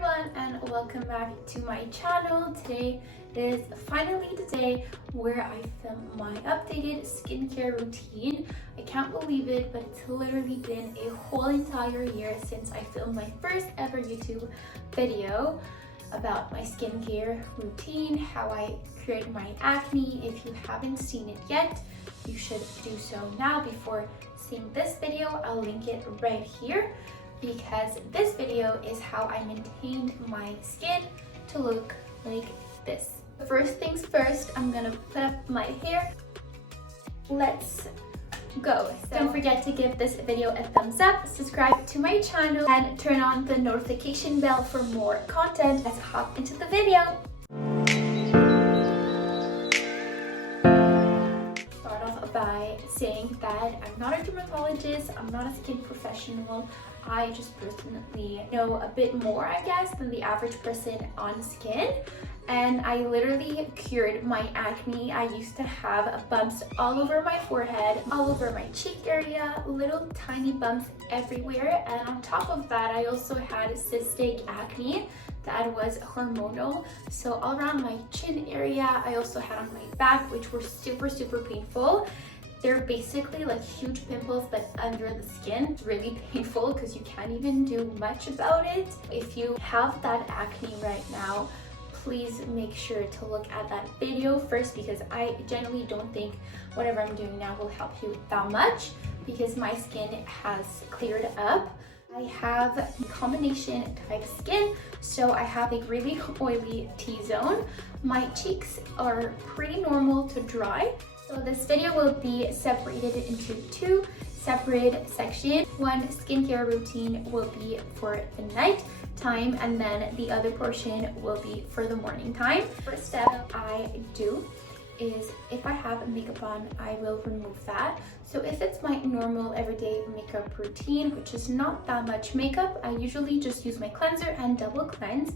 everyone and welcome back to my channel. Today is finally the day where I film my updated skincare routine. I can't believe it, but it's literally been a whole entire year since I filmed my first ever YouTube video about my skincare routine, how I cured my acne. If you haven't seen it yet, you should do so now before seeing this video. I'll link it right here, because this video is how I maintained my skin to look like this. First things first, I'm gonna put up my hair. Let's go. So don't forget to give this video a thumbs up, subscribe to my channel, and turn on the notification bell for more content. Let's hop into the video. Start off by saying that I'm not a dermatologist, I'm not a skin professional. I just personally know a bit more, I guess, than the average person on skin. And I literally cured my acne. I used to have bumps all over my forehead, all over my cheek area, little tiny bumps everywhere. And on top of that, I also had cystic acne that was hormonal. So all around my chin area, I also had on my back, which were super painful. They're basically like huge pimples but under the skin. It's really painful because you can't even do much about it. If you have that acne right now, please make sure to look at that video first, because I generally don't think whatever I'm doing now will help you that much, because my skin has cleared up. I have combination type skin, so I have a really oily T-zone. My cheeks are pretty normal to dry. So this video will be separated into two separate sections. One skincare routine will be for the night time, and then the other portion will be for the morning time. First step I do is, if I have makeup on, I will remove that. So if it's my normal everyday makeup routine, which is not that much makeup, I usually just use my cleanser and double cleanse.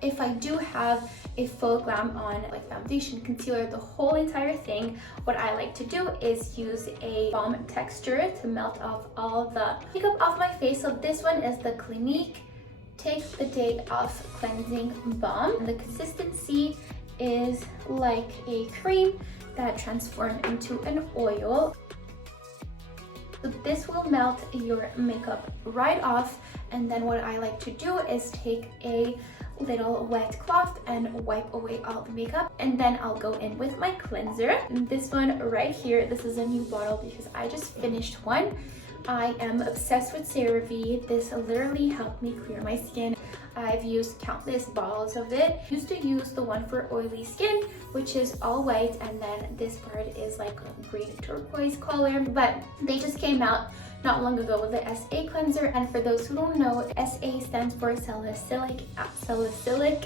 If I do have a full glam on, like foundation, concealer, the whole entire thing, what I like to do is use a balm texture to melt off all the makeup off my face. So this one is the Clinique Take the Day Off Cleansing Balm. The consistency is like a cream that transforms into an oil. So this will melt your makeup right off, and then what I like to do is take a little wet cloth and wipe away all the makeup, and then I'll go in with my cleanser. And this one right here, this is a new bottle because I just finished one. I am obsessed with CeraVe. This literally helped me clear my skin. I've used countless bottles of it. I used to use the one for oily skin, which is all white, and then this part is like a green turquoise color, but they just came out not long ago with the SA cleanser. And for those who don't know, SA stands for salicylic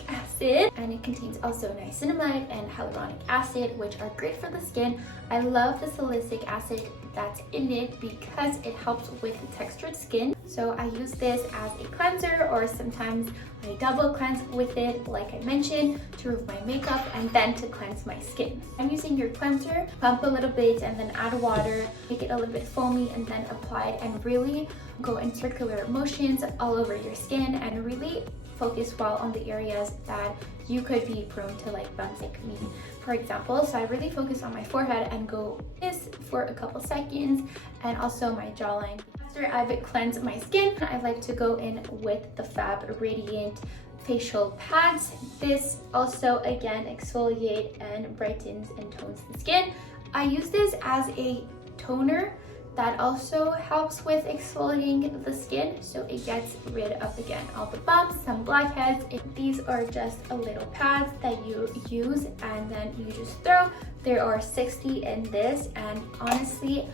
acid, and it contains also niacinamide and hyaluronic acid, which are great for the skin. I love the salicylic acid that's in it because it helps with textured skin. So I use this as a cleanser, or sometimes I double cleanse with it, like I mentioned, to remove my makeup and then to cleanse my skin. I'm using your cleanser, pump a little bit and then add water, make it a little bit foamy, and then apply it, and really go in circular motions all over your skin, and really focus well on the areas that you could be prone to, like bumps, like me, for example. So I really focus on my forehead and go this for a couple seconds, and also my jawline. After I've cleansed my skin, I like to go in with the Fab Radiant facial pads. This also again exfoliate and brightens and tones the skin. I use this as a toner that also helps with exfoliating the skin, so it gets rid of, again, all the bumps, some blackheads. These are just a little pads that you use and then you just throw. There are 60 in this, and honestly,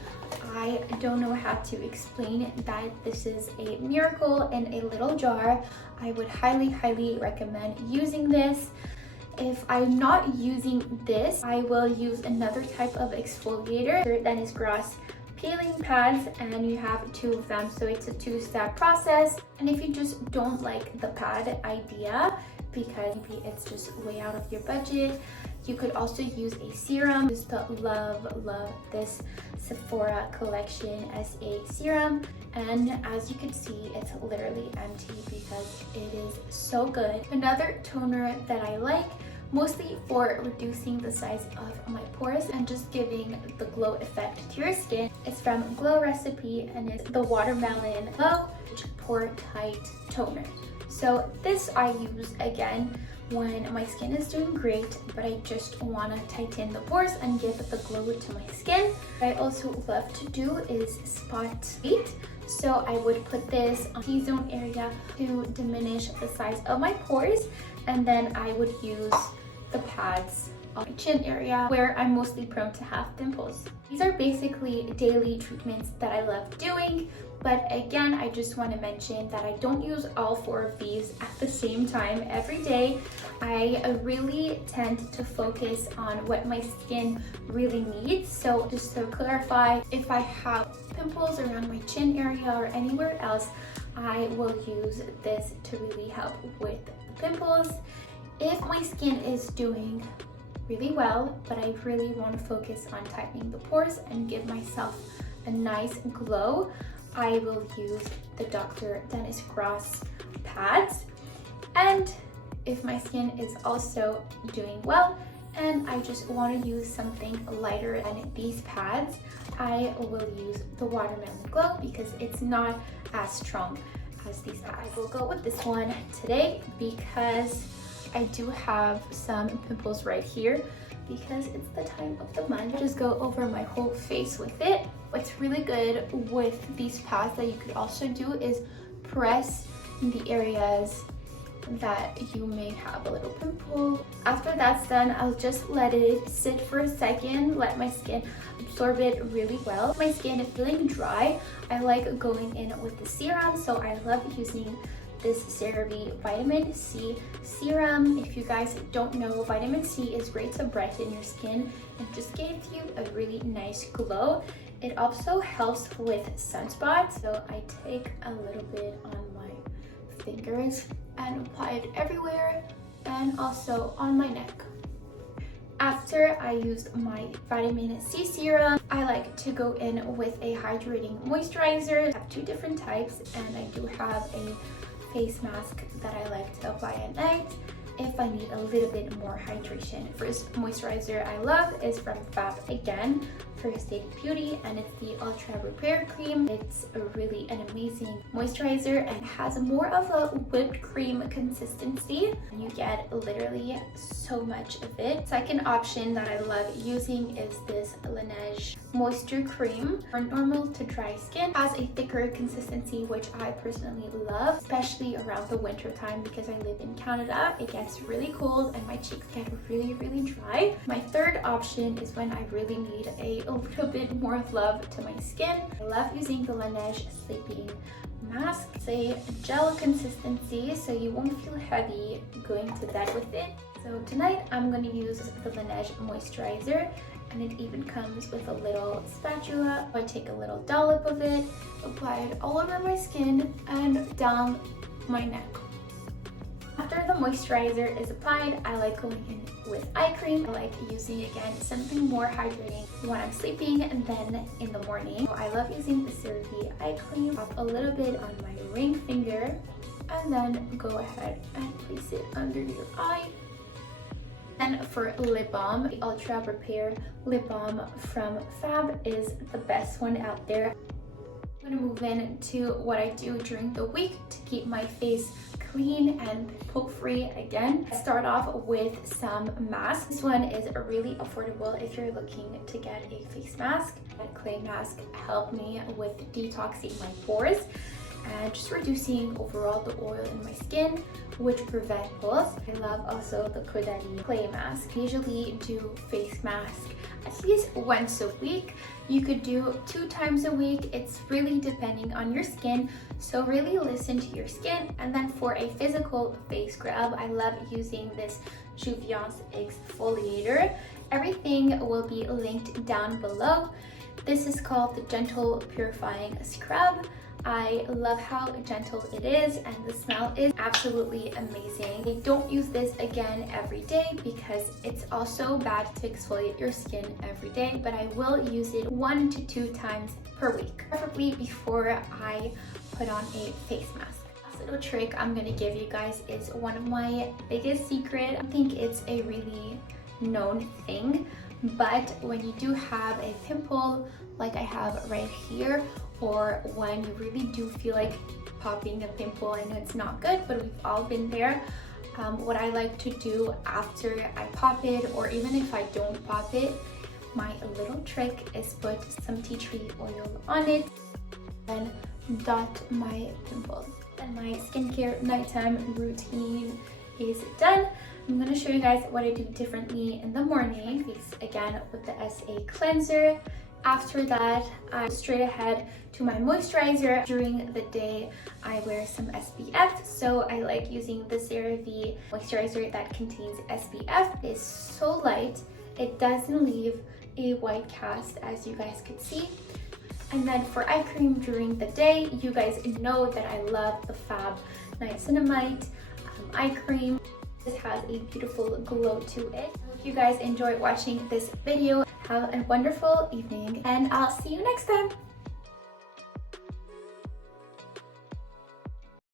I don't know how to explain that this is a miracle in a little jar. I would highly recommend using this. If I'm not using this, I will use another type of exfoliator that is grass peeling pads, and you have two of them, so it's a two-step process. And if you just don't like the pad idea because maybe it's just way out of your budget, You could also use a serum. Just love this Sephora collection as a serum. And as you can see, it's literally empty because it is so good. Another toner that I like, mostly for reducing the size of my pores and just giving the glow effect to your skin. It's from Glow Recipe and it's the Watermelon Glow Pore Tight Toner. So this I use again when my skin is doing great, but I just want to tighten the pores and give the glow to my skin. What I also love to do is spot treat. So I would put this on the T-zone area to diminish the size of my pores, and then I would use the pads on my chin area where I'm mostly prone to have pimples. These are basically daily treatments that I love doing, but again, I just want to mention that I don't use all 4 of these at the same time every day. I really tend to focus on what my skin really needs. So just to clarify, if I have pimples around my chin area or anywhere else, I will use this to really help with the pimples. If my skin is doing really well, but I really want to focus on tightening the pores and give myself a nice glow, I will use the Dr. Dennis Gross pads. And if my skin is also doing well and I just want to use something lighter than these pads, I will use the Watermelon Glow because it's not as strong as these pads. I will go with this one today because I do have some pimples right here because it's the time of the month. Just go over my whole face with it. What's really good with these pads that you could also do is press in the areas that you may have a little pimple. After that's done, I'll just let it sit for a second, let my skin absorb it really well. If my skin is feeling dry, I like going in with the serum, so I love using this CeraVe Vitamin C Serum. If you guys don't know, vitamin C is great to brighten your skin and just gives you a really nice glow. It also helps with sunspots, so I take a little bit on my fingers and apply it everywhere and also on my neck. After I use my vitamin C serum, I like to go in with a hydrating moisturizer. I have 2 different types, and I do have a face mask that I like to apply at night if I need a little bit more hydration. First moisturizer I love is from Fab again, First Aid Beauty, and it's the Ultra Repair Cream. It's really an amazing moisturizer and has more of a whipped cream consistency. You get literally so much of it. Second option that I love using is this Laneige Moisture Cream. For normal to dry skin, has a thicker consistency, which I personally love, especially around the winter time because I live in Canada. It gets really cold and my cheeks get really dry. My third option is when I really need a little bit more love to my skin. I love using the Laneige Sleeping Mask. It's a gel consistency, so you won't feel heavy going to bed with it. So tonight I'm going to use the Laneige moisturizer, and it even comes with a little spatula. I take a little dollop of it, apply it all over my skin and down my neck. After the moisturizer is applied, I like going in with eye cream. I like using, again, something more hydrating when I'm sleeping and then in the morning. So I love using the CeraVe eye cream. Pop a little bit on my ring finger and then go ahead and place it under your eye. And for lip balm, the Ultra Repair Lip Balm from Fab is the best one out there. I'm gonna move into what I do during the week to keep my face clean and pimple-free again. I start off with some masks. This one is really affordable if you're looking to get a face mask. A clay mask helped me with detoxing my pores and just reducing overall the oil in my skin, which prevent pimples. I love also the Caudalie clay mask. I usually do face mask at least once a week. You could do 2 times a week. It's really depending on your skin, so really listen to your skin. And then for a physical face scrub, I love using this Juviance exfoliator. Everything will be linked down below. This is called the Gentle Purifying Scrub. I love how gentle it is and the smell is absolutely amazing. I don't use this again every day because it's also bad to exfoliate your skin every day, but I will use it 1 to 2 times per week, preferably before I put on a face mask. Last little trick I'm gonna give you guys is one of my biggest secrets. I think it's a really known thing, but when you do have a pimple like I have right here, or when you really do feel like popping a pimple, I know it's not good, but we've all been there. What I like to do after I pop it, or even if I don't pop it, my little trick is put some tea tree oil on it and dot my pimples. And my skincare nighttime routine is done. I'm gonna show you guys what I do differently in the morning. This again with the SA cleanser. After that, I go straight ahead to my moisturizer. During the day, I wear some SPF, so I like using the CeraVe moisturizer that contains SPF. It's so light, it doesn't leave a white cast, as you guys could see. And then for eye cream during the day, you guys know that I love the Fab Niacinamide eye cream. This has a beautiful glow to it. If you guys enjoyed watching this video, have a wonderful evening and I'll see you next time.